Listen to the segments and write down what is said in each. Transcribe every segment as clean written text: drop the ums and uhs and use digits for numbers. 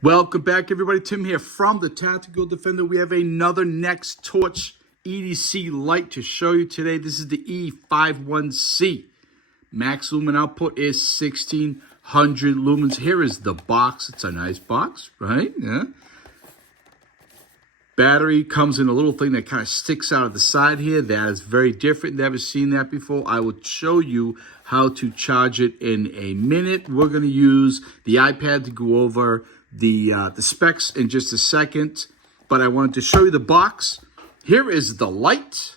Welcome back, everybody. Tim here from the Tactical Defender. We have another NexTorch EDC light to show you today. This is the E51C. Max lumen output is 1600 lumens. Here is the box. It's a nice box, right? Yeah. Battery comes in a little thing that kind of sticks out of the side here. That is very different. Never seen that before. I will show you how to charge it in a minute. We're going to use the iPad to go over the specs in just a second. But I wanted to show you the box. Here is the light.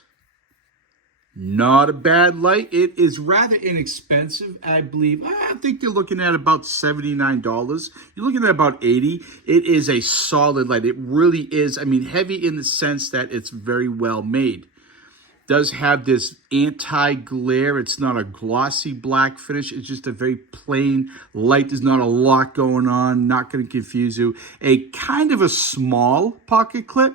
Not a bad light. It is rather inexpensive, I believe. I think you're looking at about $79. You're looking at about $80. It is a solid light. It really is. I mean, heavy in the sense that it's very well made. Does have this anti-glare. It's not a glossy black finish. It's just a very plain light. There's not a lot going on. Not going to confuse you. A kind of a small pocket clip.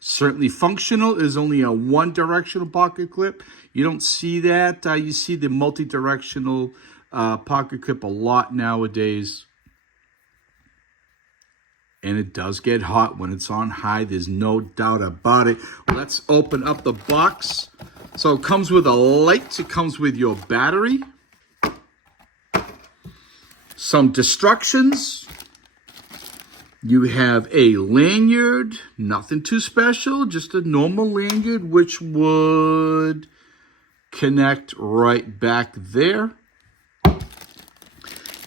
Certainly functional. Is only a one-directional pocket clip. You don't see that. You see the multi-directional pocket clip a lot nowadays. And it does get hot when it's on high. There's no doubt about it. Let's open up the box. So it comes with a light. It comes with your battery. Some instructions. You have a lanyard, nothing too special, just a normal lanyard, which would connect right back there.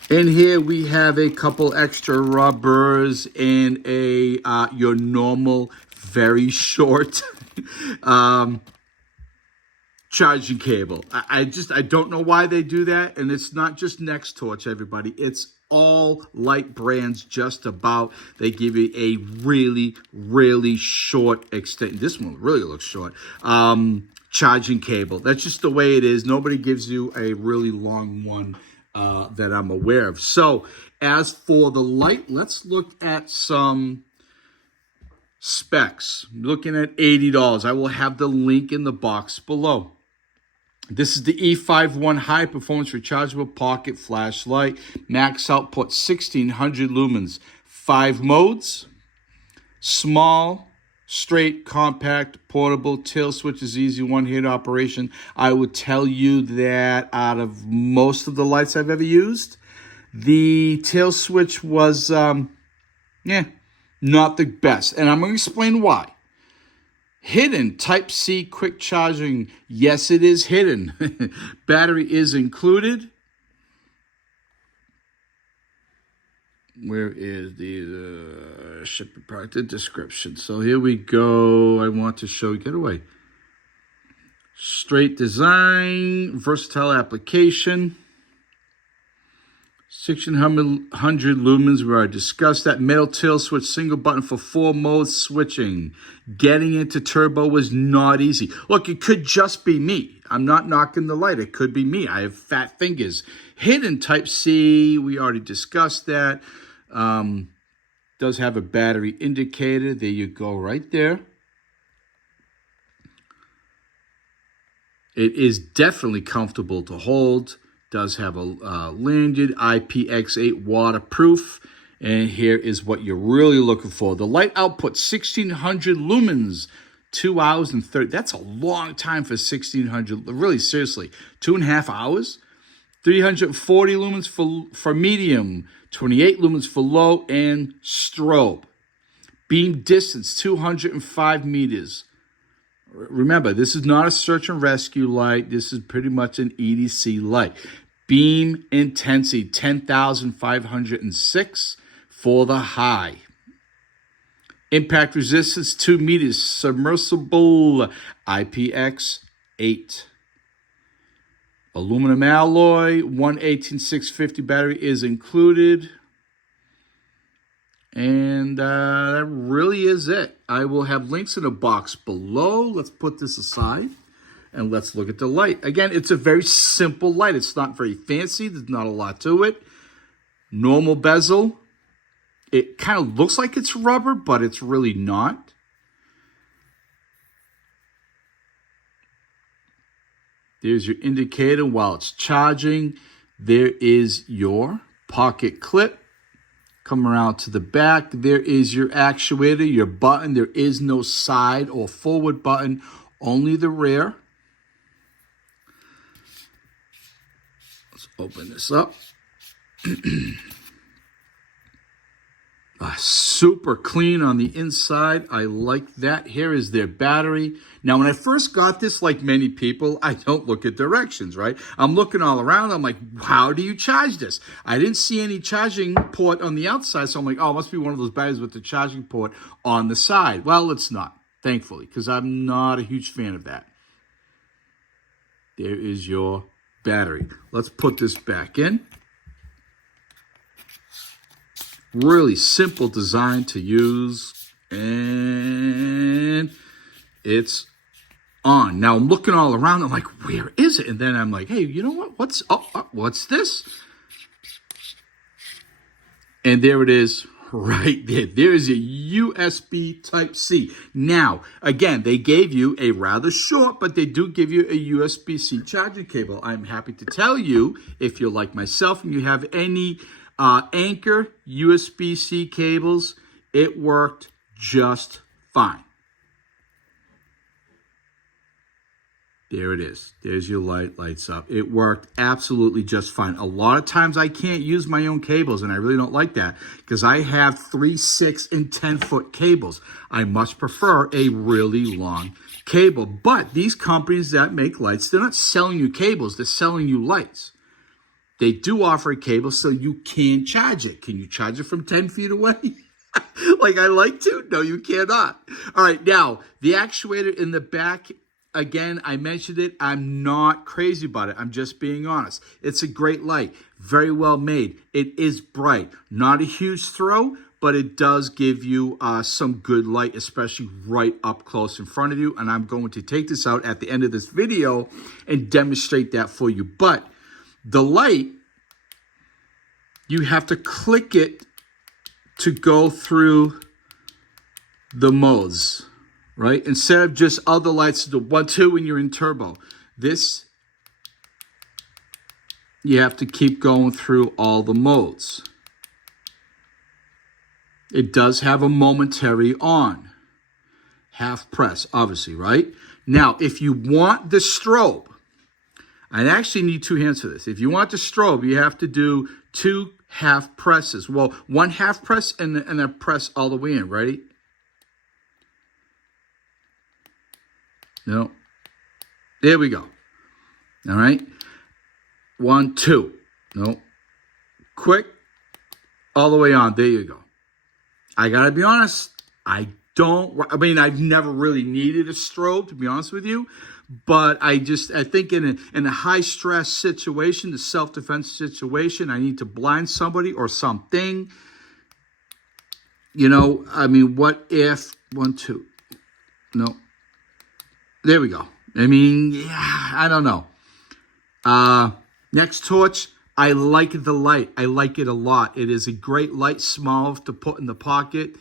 In here, we have a couple extra rubbers and a your normal, very short charging cable. I don't know why they do that, and it's not just NexTorch, everybody. It's all light brands just about. They give you a really, really short extent. This one really looks short. Charging cable. That's just the way it is. Nobody gives you a really long one that I'm aware of. So as for the light, let's look at some specs. Looking at $80. I will have the link in the box below. This is the E51 High Performance Rechargeable Pocket Flashlight. Max output 1600 lumens. 5 modes. Small, straight, compact, portable, tail switch is easy, one-hit operation. I would tell you that out of most of the lights I've ever used, the tail switch was, not the best. And I'm going to explain why. Hidden Type-C quick charging. Yes, it is hidden. Battery is included. Where is the shipping product? The description. So here we go. I want to show you. Get away. Straight design. Versatile application. 1600 lumens, where I discussed that. Metal tail switch, single button for 4 modes switching. Getting into turbo was not easy. Look, it could just be me. I'm not knocking the light. It could be me. I have fat fingers. Hidden Type-C, we already discussed that. Does have a battery indicator. There you go, right there. It is definitely comfortable to hold. Does have a lanyard, IPX8 waterproof. And here is what you're really looking for. The light output, 1600 lumens, 2 hours and 30. That's a long time for 1600. Really, seriously, 2.5 hours. 340 lumens for medium, 28 lumens for low, and strobe. Beam distance, 205 meters. Remember, this is not a search and rescue light. This is pretty much an EDC light. Beam intensity, 10,506 for the high. Impact resistance, 2 meters. Submersible, IPX8. Aluminum alloy, 18650 battery is included. And that really is it. I will have links in a box below. Let's put this aside and let's look at the light. Again, it's a very simple light. It's not very fancy. There's not a lot to it. Normal bezel. It kind of looks like it's rubber, but it's really not. There's your indicator while it's charging. There is your pocket clip. Come around to the back. There is your actuator, your button. There is no side or forward button, only the rear. Let's open this up. Super clean on the inside. I like that. Here is their battery. Now, when I first got this, like many people, I don't look at directions, right? I'm looking all around. I'm like, how do you charge this? I didn't see any charging port on the outside, so I'm like, oh, it must be one of those batteries with the charging port on the side. Well, it's not, thankfully, because I'm not a huge fan of that. There is your battery. Let's put this back in. Really simple design to use, and it's on. Now I'm looking all around. I'm like, where is it? And then I'm like, hey, you know what? What's this? And there it is, right there. There's a USB Type-C. Now, again, they gave you a rather short, but they do give you a USB-C charging cable. I'm happy to tell you, if you're like myself and you have any Anchor USB-C cables, it worked just fine. There it is. There's your lights up. It worked absolutely just fine. A lot of times I can't use my own cables, and I really don't like that because I have 3, 6, and 10-foot cables. I much prefer a really long cable. But these companies that make lights, they're not selling you cables. They're selling you lights. They do offer a cable so you can charge it. Can you charge it from 10 feet away? Like I like to? No, you cannot. All right, now, the actuator in the back, again, I mentioned it. I'm not crazy about it. I'm just being honest. It's a great light. Very well made. It is bright. Not a huge throw, but it does give you some good light, especially right up close in front of you. And I'm going to take this out at the end of this video and demonstrate that for you. But the light, you have to click it to go through the modes, right? Instead of just other lights, the 1, 2 when you're in turbo. This, you have to keep going through all the modes. It does have a momentary on. Half press, obviously, right? Now, if you want the strobe, I actually need 2 hands for this. If you want the strobe, you have to do 2 half presses. Well, 1 half press and a press all the way in. Ready? No. There we go. All right. 1, 2. No. Quick. All the way on. There you go. I got to be honest. I've never really needed a strobe, to be honest with you. But I think in a high stress situation, the self-defense situation, I need to blind somebody or something. You know, I mean, what if 1, 2? No. There we go. I mean, yeah, I don't know. NexTorch, I like the light. I like it a lot. It is a great light, small to put in the pocket.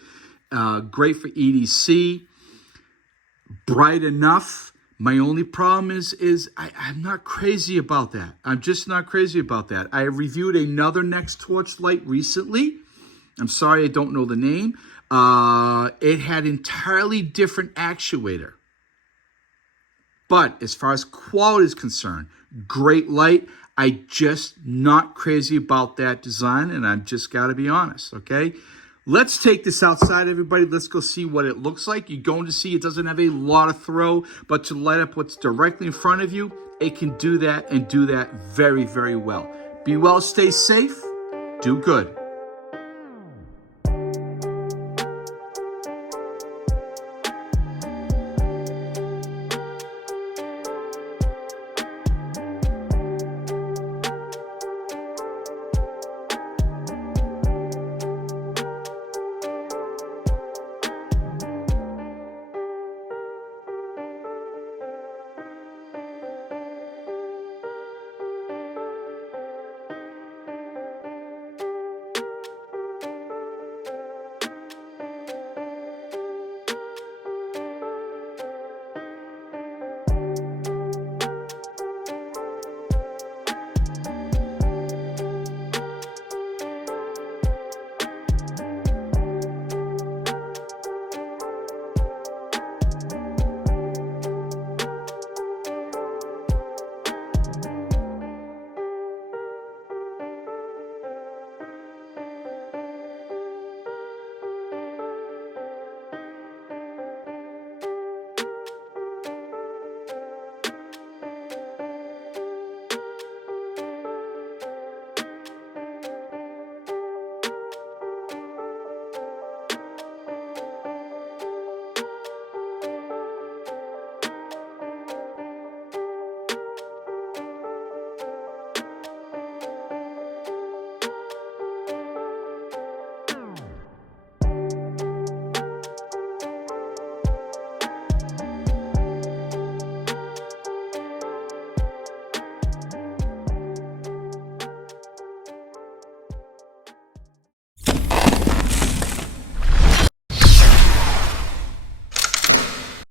Great for EDC. Bright enough. My only problem is I'm not crazy about that. I'm just not crazy about that. I reviewed another NexTorch light recently. I'm sorry, I don't know the name. It had entirely different actuator. But as far as quality is concerned, great light. I just not crazy about that design, and I've just got to be honest, okay? Let's take this outside, everybody. Let's go see what it looks like. You're going to see it doesn't have a lot of throw, but to light up what's directly in front of you, it can do that and do that very, very well. Be well, stay safe, do good.